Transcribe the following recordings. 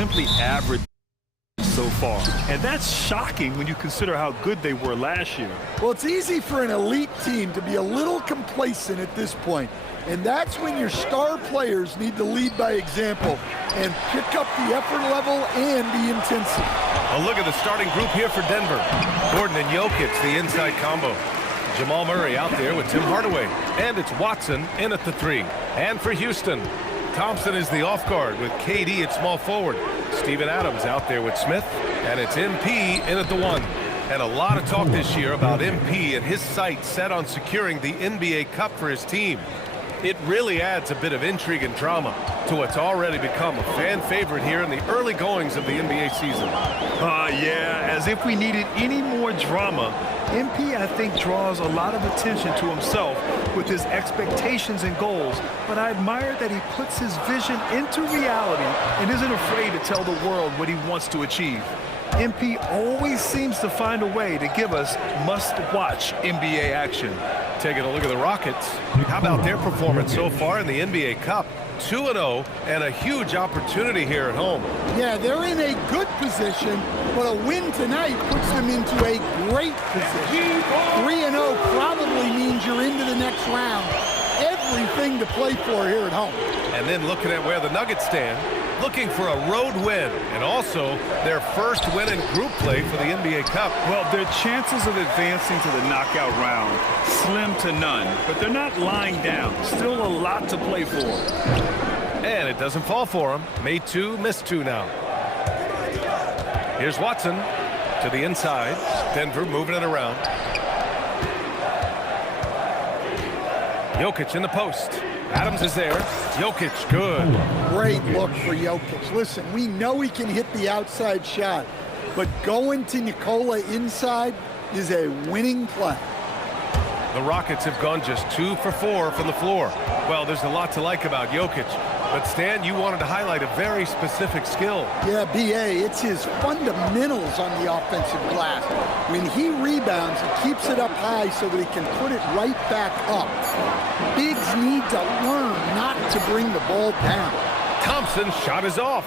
simply average so far. And that's shocking when you consider how good they were last year. Well, it's easy for an elite team to be a little complacent at this point. And that's when your star players need to lead by example and pick up the effort level and the intensity. A look at the starting group here for Denver. Gordon and Jokic, the inside combo. Jamal Murray out there with Tim Hardaway. And it's Watson in at the 3. And for Houston, Thompson is the off guard with KD at small forward. Steven Adams out there with Smith. And it's MP in at the 1. And a lot of talk this year about MP and his sights set on securing the NBA Cup for his team. It really adds a bit of intrigue and drama to what's already become a fan favorite here in the early goings of the NBA season. Yeah, as if we needed any more drama. MP, I think, draws a lot of attention to himself with his expectations and goals, but I admire that he puts his vision into reality and isn't afraid to tell the world what he wants to achieve. MP always seems to find a way to give us must-watch NBA action. Taking a look at the Rockets. How about their performance so far in the NBA Cup? 2-0 and a huge opportunity here at home. Yeah, they're in a good position, but a win tonight puts them into a great position. 3-0 probably means you're into the next round. Everything to play for here at home. And then looking at where the Nuggets stand, looking for a road win and also their first win in group play for the NBA Cup. Well, their chances of advancing to the knockout round, slim to none, but they're not lying down. Still a lot to play for. And it doesn't fall for them. Made 2, missed 2 now. Here's Watson to the inside. Denver moving it around. Jokic in the post. Adams is there. Jokic, good. Great look for Jokic. Listen, we know he can hit the outside shot, but going to Nikola inside is a winning play. The Rockets have gone just 2 for 4 from the floor. Well, there's a lot to like about Jokic. But, Stan, you wanted to highlight a very specific skill. Yeah, B.A., it's his fundamentals on the offensive glass. When he rebounds, he keeps it up high so that he can put it right back up. Bigs need to learn not to bring the ball down. Thompson's shot is off.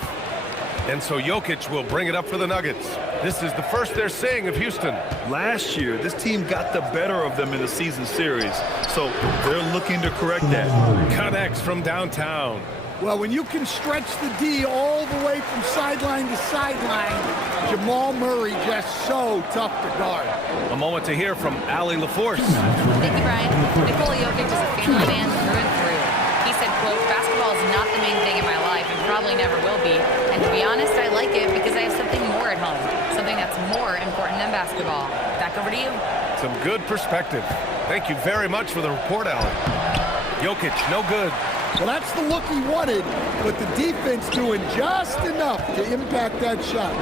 And so Jokic will bring it up for the Nuggets. This is the first they're seeing of Houston. Last year, this team got the better of them in the season series, so they're looking to correct that. Connects from downtown. Well, when you can stretch the D all the way from sideline to sideline, Jamal Murray just so tough to guard. A moment to hear from Allie LaForce. Thank you, Brian. Nikola Jokic is a family man through and through. He said, quote, "Basketball is not the main thing in my life and probably never will be. And to be honest, I like it because I have something more at home, something that's more important than basketball." Back over to you. Some good perspective. Thank you very much for the report, Allie. Jokic, no good. Well, that's the look he wanted, but the defense doing just enough to impact that shot.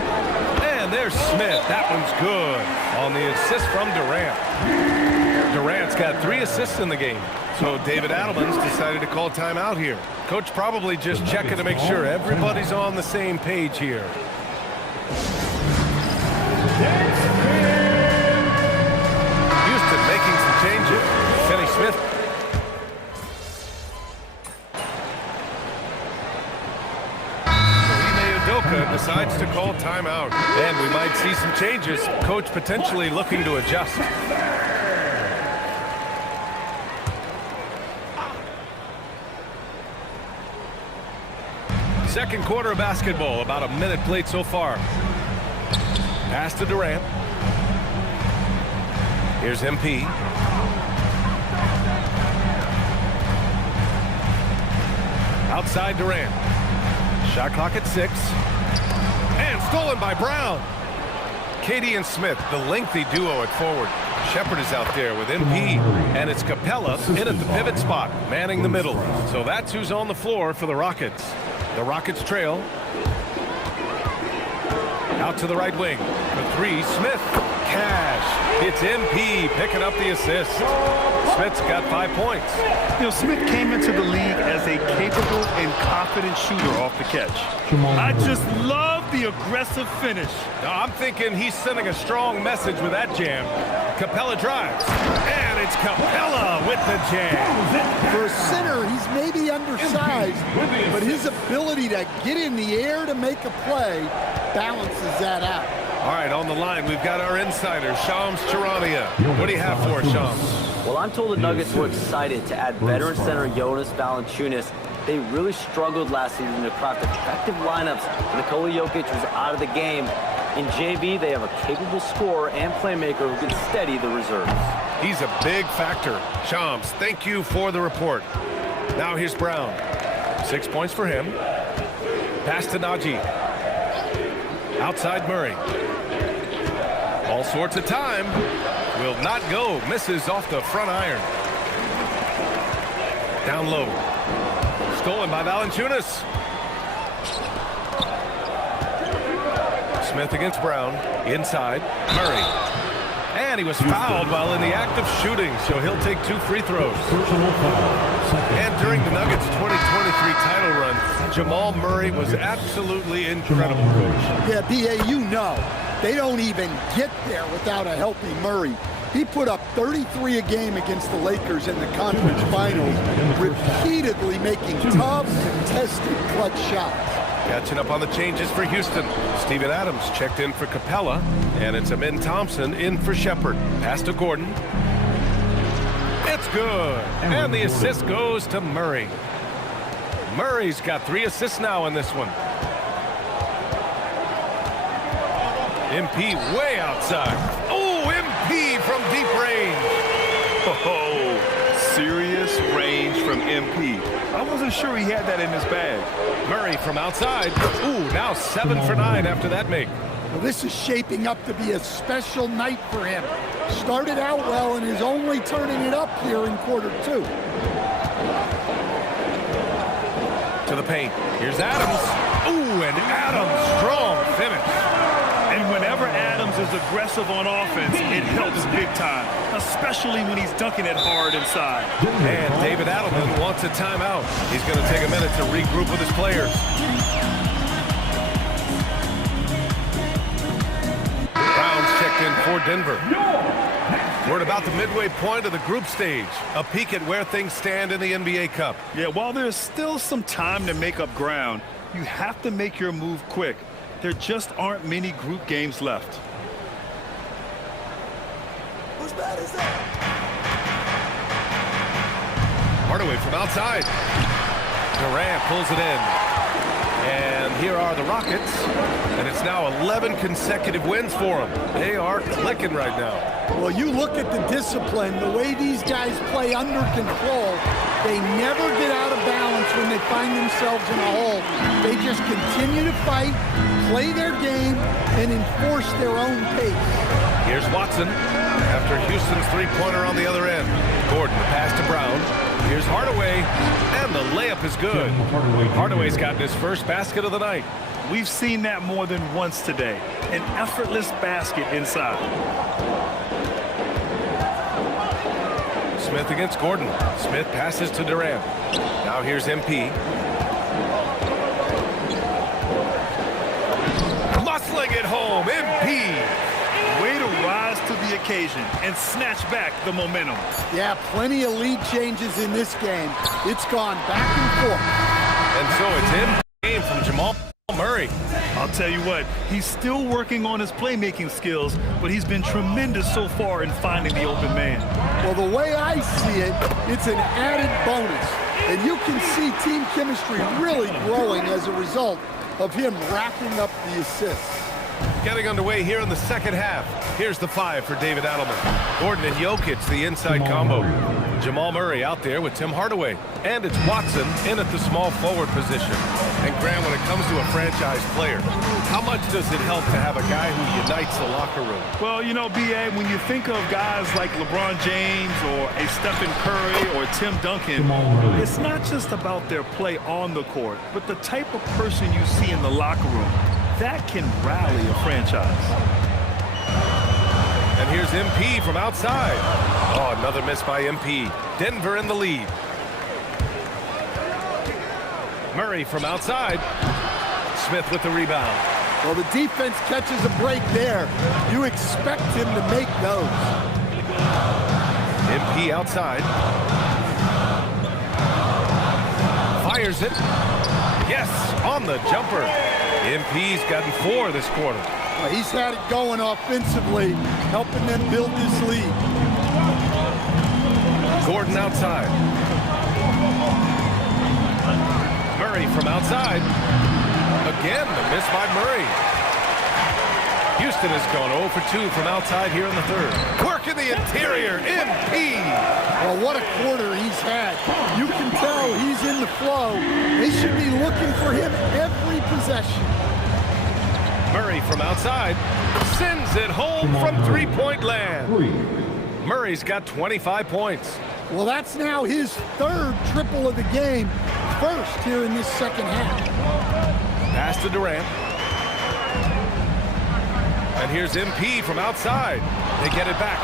And there's Smith. That one's good on the assist from Durant. Durant's got 3 assists in the game. So David Adelman's decided to call timeout here. Coach probably just checking to make sure everybody's on the same page here. Houston making some changes. Kenny Smith. Decides to call timeout. And we might see some changes. Coach potentially looking to adjust. Second quarter of basketball. About a minute played so far. Pass to Durant. Here's MP. Outside Durant. Shot clock at 6. And stolen by Brown. KD and Smith, the lengthy duo at forward. Shepard is out there with MP. And it's Capella in at the pivot spot, manning the middle. So that's who's on the floor for the Rockets. The Rockets trail. Out to the right wing. For 3, Smith. Cash. It's MP picking up the assist. Smith's got 5 points. You know, Smith came into the league as a capable and confident shooter off the catch. I just love the aggressive finish. No, I'm thinking he's sending a strong message with that jam. Capella drives, and it's Capella with the jam. For a center, he's maybe undersized, but his ability to get in the air to make a play balances that out. All right, on the line, we've got our insider, Shams Charania. What do you have for us, Shams? Well, I'm told the Nuggets were excited to add veteran center Jonas Valanciunas. They really struggled last season to craft effective lineups when Nikola Jokic was out of the game. In JV, they have a capable scorer and playmaker who can steady the reserves. He's a big factor. Shams, thank you for the report. Now here's Brown. 6 points for him. Pass to Najee. Outside Murray. All sorts of time. Will not go. Misses off the front iron. Down low. Stolen by Valanciunas. Smith against Brown. Inside. Murray. And he was fouled while in the act of shooting, so he'll take 2 free throws. And during the Nuggets' 2023 title run, Jamal Murray was absolutely incredible, Coach. Yeah, B.A., you know, they don't even get there without a healthy Murray. He put up 33 a game against the Lakers in the conference finals, repeatedly making tough, contested clutch shots. Catching up on the changes for Houston. Steven Adams checked in for Capella, and it's Amin Thompson in for Shepard. Pass to Gordon. It's good. And the assist goes to Murray. Murray's got 3 assists now in this one. MP way outside. Oh, MP from deep range. Oh, serious range from MP. I wasn't sure he had that in his bag. Murray from outside. Ooh, now 7 for 9 after that make. Well, this is shaping up to be a special night for him. Started out well and is only turning it up here in quarter 2. To the paint. Here's Adams. Ooh, and Adams, strong finish. And whenever Adams is aggressive on offense, it helps big time, especially when he's dunking it hard inside. And David Adelman wants a timeout. He's going to take a minute to regroup with his players. Browns checked in for Denver. We're at about the midway point of the group stage. A peek at where things stand in the NBA Cup. Yeah, while there's still some time to make up ground, you have to make your move quick. There just aren't many group games left. Whose bad is that? Hardaway from outside. Durant pulls it in. And here are the Rockets. And it's now 11 consecutive wins for them. They are clicking right now. Well, you look at the discipline, the way these guys play under control, they never get out of balance when they find themselves in a hole. They just continue to fight, play their game, and enforce their own pace. Here's Watson after Houston's three-pointer on the other end. Gordon, the pass to Brown. Here's Hardaway, and the layup is good. Hardaway's gotten his first basket of the night. We've seen that more than once today. An effortless basket inside. Smith against Gordon. Smith passes to Durant. Now here's MP. Muscling it home, MP. Way to rise to the occasion and snatch back the momentum. Yeah, plenty of lead changes in this game. It's gone back and forth. And so it's in game from Jamal Murray. I'll tell you what, he's still working on his playmaking skills, but he's been tremendous so far in finding the open man. Well, the way I see it, it's an added bonus. And you can see team chemistry really growing as a result of him racking up the assists. Getting underway here in the second half. Here's the 5 for David Adelman. Gordon and Jokic, the inside combo. Jamal Murray out there with Tim Hardaway. And it's Watson in at the small forward position. And Graham, when it comes to a franchise player, how much does it help to have a guy who unites the locker room? Well, you know, B.A., when you think of guys like LeBron James or a Stephen Curry or Tim Duncan, it's not just about their play on the court, but the type of person you see in the locker room. That can rally a franchise. And here's MP from outside. Oh, another miss by MP. Denver in the lead. Murray from outside. Smith with the rebound. Well, the defense catches a break there. You expect him to make those. MP outside. Fires it. Yes, on the jumper. MP's gotten 4 this quarter. Well, he's had it going offensively, helping them build this lead. Gordon outside. Murray from outside. Again, the miss by Murray. Houston has gone 0 for 2 from outside here in the third. Work in the interior, MP. Well, what a quarter he's had. You can tell he's in the flow. They should be looking for him every possession. Murray from outside sends it home from three-point land. Murray's got 25 points. Well, that's now his 3rd triple of the game, first here in this second half. Pass to Durant. And here's MP from outside. They get it back.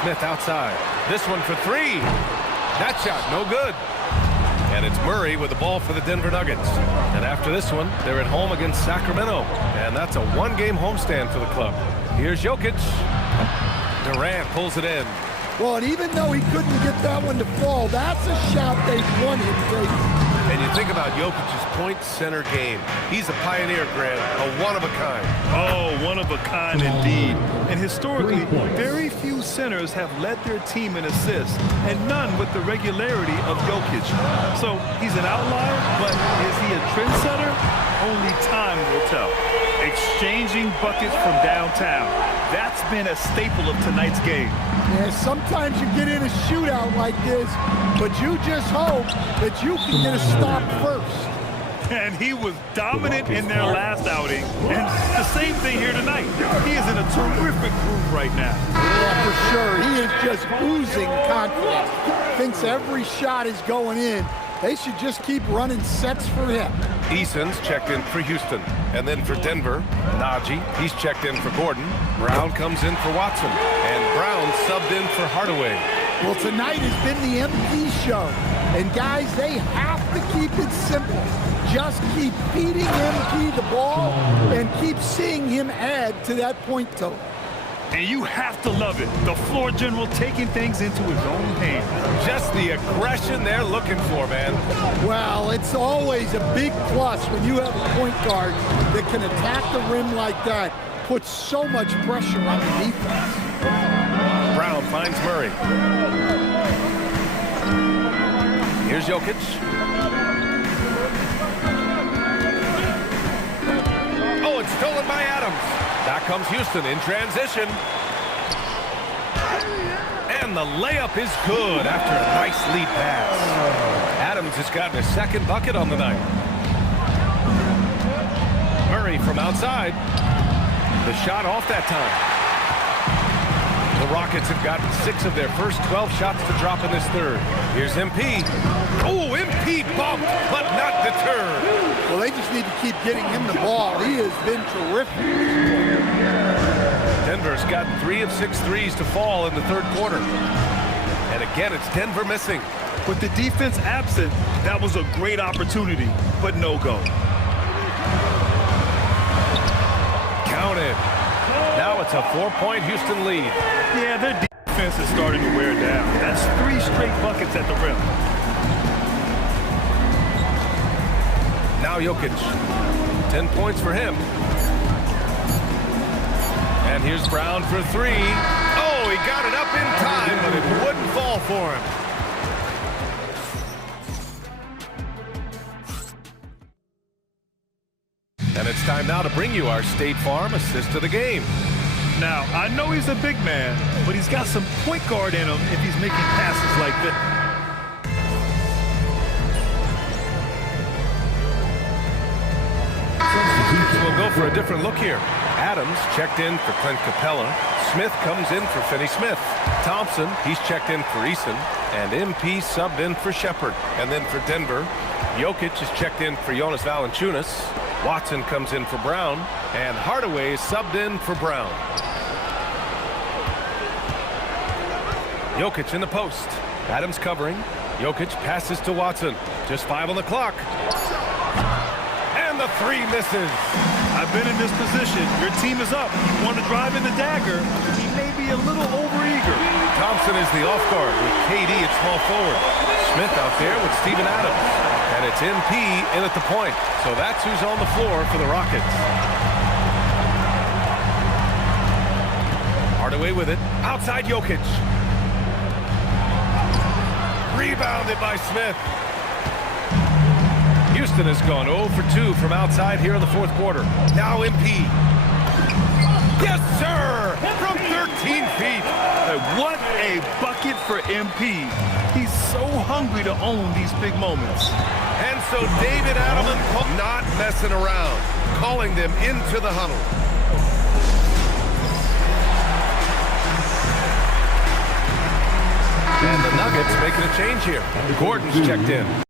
Smith outside. This one for 3. That shot, no good. And it's Murray with the ball for the Denver Nuggets. And after this one, they're at home against Sacramento. And that's a 1-game homestand for the club. Here's Jokic. Durant pulls it in. Well, and even though he couldn't get that one to fall, that's a shot they want him to take. And you think about Jokic's point center game. He's a pioneer, Grant, a one-of-a-kind. Oh, one of a kind indeed. And historically, very few centers have led their team in assists, and none with the regularity of Jokic. So he's an outlier, but is he a trendsetter? Only time will tell. Exchanging buckets from downtown. That's been a staple of tonight's game. Yeah, sometimes you get in a shootout like this, but you just hope that you can get a stop first. And he was dominant in their last outing. And the same thing here tonight. He is in a terrific groove right now. Yeah, for sure. He is just oozing confidence. Thinks every shot is going in. They should just keep running sets for him. Eason's checked in for Houston. And then for Denver, Najee, he's checked in for Gordon. Brown comes in for Watson. And Brown subbed in for Hardaway. Well, tonight has been the MP show. And guys, they have to keep it simple. Just keep feeding MP the ball and keep seeing him add to that point total. And you have to love it. The floor general taking things into his own hands. Just the aggression they're looking for, man. Well, it's always a big plus when you have a point guard that can attack the rim like that. Puts so much pressure on the defense. Brown finds Murray. Here's Jokic. Oh, it's stolen by Adams. Back comes Houston in transition. And the layup is good after a nice lead pass. Adams has gotten his 2nd bucket on the night. Murray from outside. The shot off that time. The Rockets have gotten 6 of their first 12 shots to drop in this third. Here's MP. Oh, MP bumped, but not deterred. Well, they just need to keep getting him the ball. He has been terrific. Denver's gotten 3 of 6 threes to fall in the third quarter. And again, it's Denver missing. With the defense absent, that was a great opportunity, but no go. Counted. Now it's a 4-point Houston lead. Yeah, their defense is starting to wear down. That's 3 straight buckets at the rim. Now Jokic. 10 points for him. And here's Brown for 3. Oh, he got it up in time, but it wouldn't fall for him. And it's time now to bring you our State Farm assist of the game. Now, I know he's a big man, but he's got some point guard in him if he's making passes like this. We'll go for a different look here. Adams checked in for Clint Capella. Smith comes in for Finney Smith. Thompson, he's checked in for Eason. And MP subbed in for Shepard. And then for Denver, Jokic is checked in for Jonas Valanciunas. Watson comes in for Brown. And Hardaway is subbed in for Brown. Jokic in the post. Adams covering. Jokic passes to Watson. Just 5 on the clock. And the 3 misses. I I've been in this position. Your team is up. You want to drive in the dagger. He may be a little overeager. Thompson is the off guard with KD at small forward. Smith out there with Steven Adams. And it's MP in at the point. So that's who's on the floor for the Rockets. Hardaway with it. Outside Jokic. Rebounded by Smith. Houston has gone 0 for 2 from outside here in the fourth quarter. Now MP. Yes, sir! From 13 feet. What a bucket for MP. He's so hungry to own these big moments. And so David Adelman not messing around, calling them into the huddle. And the Nuggets making a change here. Gordon's checked in.